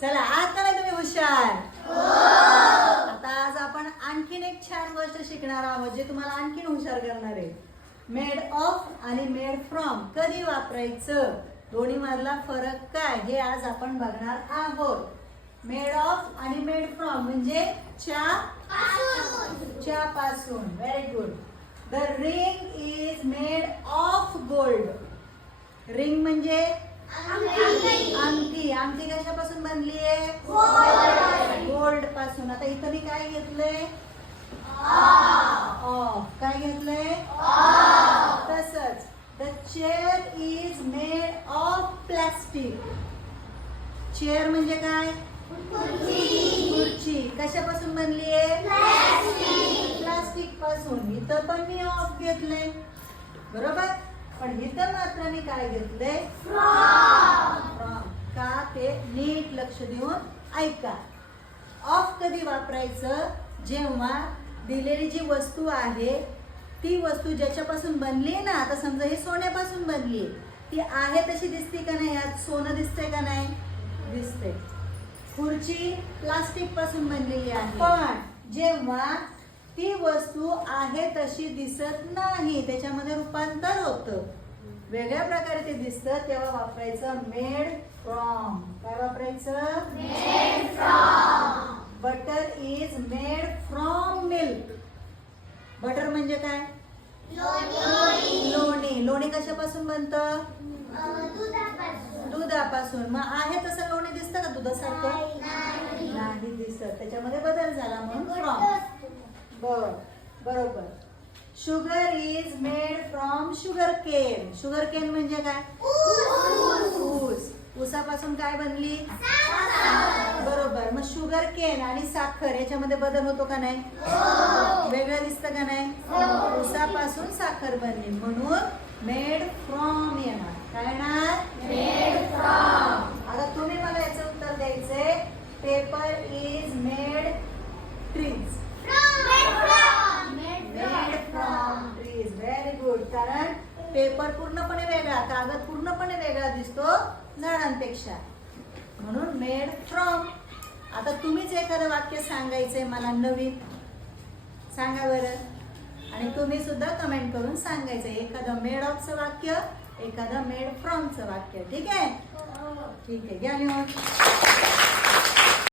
चला आता नाही तुम्ही हुशार. आता आज आपण आणखीन एक छान गोष्ट शिकणार आहोत जे तुम्हाला आणखीन हुशार करणार आहे. मेड ऑफ आणि मेड फ्रॉम कधी वापरायचं, दोन्ही मधला फरक काय हे आज आपण बघणार आहोत. मेड ऑफ आणि मेड फ्रॉम म्हणजे च्या पासून. Very good. The ring is made of gold. Ring म्हणजे अंगठी. अंगठी कशापासून बनली आहे? गोल्ड पासून. आता इथं मी काय घेतलंय? ऑफ. काय घेतलंय? तसंच the chair is made of plastic. Chair म्हणजे काय? खुर्ची. कशापासून बनली आहे? प्लास्टिक पासून. इथं पण मी ऑफ घेतलंय बरोबर, पण इथं मात्र मी काय घेतलंय? फ्रॉम. का ते नीट लक्ष देऊन ऐका. ऑफ कधी वापरायचं? जेव्हा दिलेली जी वस्तू आहे ती वस्तू ज्याच्यापासून बनली ना, आता समजा ही सोन्यापासून बनली, ती आहे तशी दिसते का नाही? यात सोनं दिसतंय का नाही? दिसते. खुर्ची प्लास्टिक पासून बनलेली आहे, पण जेव्हा ती वस्तू आहे तशी दिसत नाही, त्याच्यामध्ये रूपांतर होतं, वेगळ्या प्रकारे ते दिसतं, तेव्हा वापरायचं मेड फ्रॉम. काय वापरायचं? Made from. Butter is made from milk. Butter म्हणजे काय? लोणी. लोणी कशापासून बनतं? दुधापासून. मग आहे तसं लोणी दिसतं का दुधासारखं? नाही दिसत. त्याच्यामध्ये बदल झाला म्हणून फ्रॉम. बरोबर. Sugar is made from sugar cane. Sugar cane म्हणजे काय? ऊस. ऊसापासून काय बनली? बरोबर. मग शुगर केन आणि साखर याच्यामध्ये बदल होतो का नाही? वेगळं दिसतं का नाही? ऊसापासून साखर बनली म्हणून मेड फ्रॉम येणार. काय येणार? Made from. आता तुम्ही मला याचं उत्तर द्यायचंय. Paper is made trees. Made from trees. Very good. कारण पेपर पूर्णपणे वेगळा, कागद पूर्णपणे वेगळा दिसतो झाडांपेक्षा, म्हणून मेड फ्रॉम. आता तुम्हीच एखादं वाक्य सांगायचंय मला नवीन. सांगा बरं. आणि तुम्ही सुद्धा कमेंट करून सांगायचं एखादं मेड ऑफचं वाक्य, एखादं मेड फ्रॉमचं वाक्य. ठीक आहे? ठीक आहे. घ्या लिहून.